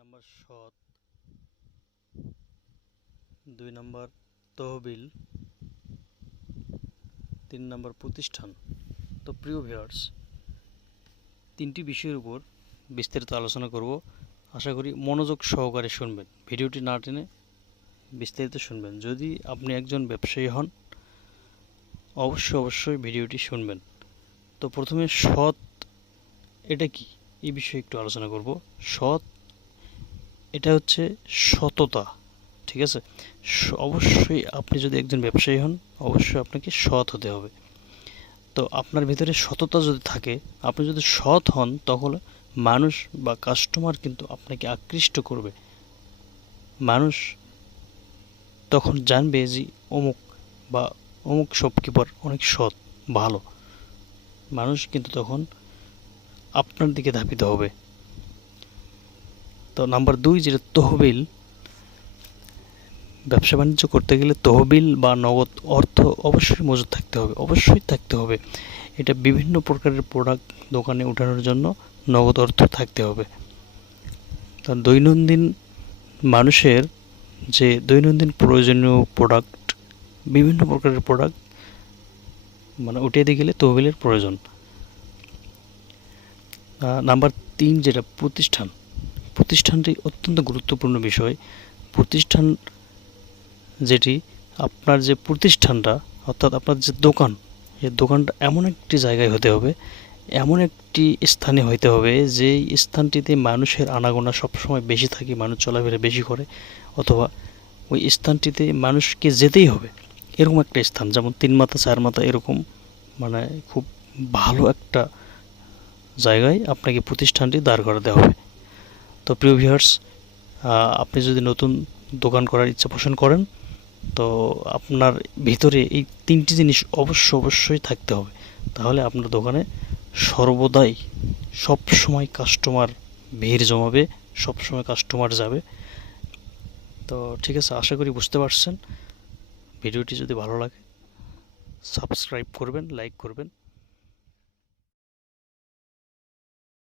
Number সৎ, 2 number তহবিল, 3 number প্রতিষ্ঠান। তো প্রিয় ভিউয়ার্স, 3টি বিষয়ের উপর বিস্তারিত আলোচনা করব। আশা করি মনোযোগ সহকারে শুনবেন, ভিডিওটি না টেনে বিস্তারিত শুনবেন। যদি আপনি একজন ব্যবসায়ী হন, অবশ্যই ভিডিওটি শুনবেন। তো প্রথমে সৎ এটা কি, এই বিষয়ে একটু আলোচনা করব। সৎ এটা হচ্ছে সততা, ঠিক আছে। অবশ্যই আপনি যদি একজন ব্যবসায়ী হন, অবশ্যই আপনাকে সৎ হতে হবে। তো আপনার ভিতরে সততা যদি থাকে, আপনি যদি সৎ হন, তখন মানুষ বা কাস্টমার কিন্তু আপনাকে আকৃষ্ট করবে। মানুষ তখন জানবে যে অমুক বা অমুক শপকিপার অনেক সৎ, ভালো। মানুষ কিন্তু তখন আপনার দিকে ধাবিত হবে। তো নাম্বার 2 যেটা তহবিল, ব্যবসা বাণিজ্য করতে গেলে তহবিল বা নগদ অর্থ অবশ্যই মজুদ থাকতে হবে, অবশ্যই থাকতে হবে। এটা বিভিন্ন প্রকারের প্রোডাক্ট দোকানে ওঠানোর জন্য নগদ অর্থ থাকতে হবে। কারণ দৈনন্দিন মানুষের যে দৈনন্দিন প্রয়োজনীয় প্রোডাক্ট, বিভিন্ন প্রকারের প্রোডাক্ট মানে উঠিয়ে গেলে তহবিলের প্রয়োজন। নাম্বার 3 যেটা প্রতিষ্ঠান, প্রতিষ্ঠানটি অত্যন্ত গুরুত্বপূর্ণ বিষয়। প্রতিষ্ঠান যেটি আপনার যে প্রতিষ্ঠানটা, অর্থাৎ আপনার যে দোকান, এই দোকানটা এমন একটি জায়গায় হতে হবে, এমন একটি স্থানে হইতে হবে যেই স্থানটিতে মানুষের আনাগোনা সবসময় বেশি থাকে, মানুষ চলাফেরা বেশি করে, অথবা ওই স্থানটিতে মানুষকে যেতেই হবে এরকম একটা স্থান, যেমন 3 মাথা 4 মাথা এরকম, মানে খুব ভালো একটা জায়গায় আপনাকে প্রতিষ্ঠানটি দাঁড় করাতে হবে। তো প্রিয় ভিউয়ার্স, আপনি যদি নতুন দোকান করার ইচ্ছা পোষণ করেন, তো আপনার ভিতরে এই 3টি জিনিস অবশ্যই থাকতে হবে। তাহলে আপনার দোকানে সর্বদাই সব সময় কাস্টমার ভিড় জমাবে, সব সময় কাস্টমার যাবে। তো ঠিক আছে, আশা করি বুঝতে পারছেন। ভিডিওটি যদি ভালো লাগে সাবস্ক্রাইব করবেন, লাইক করবেন।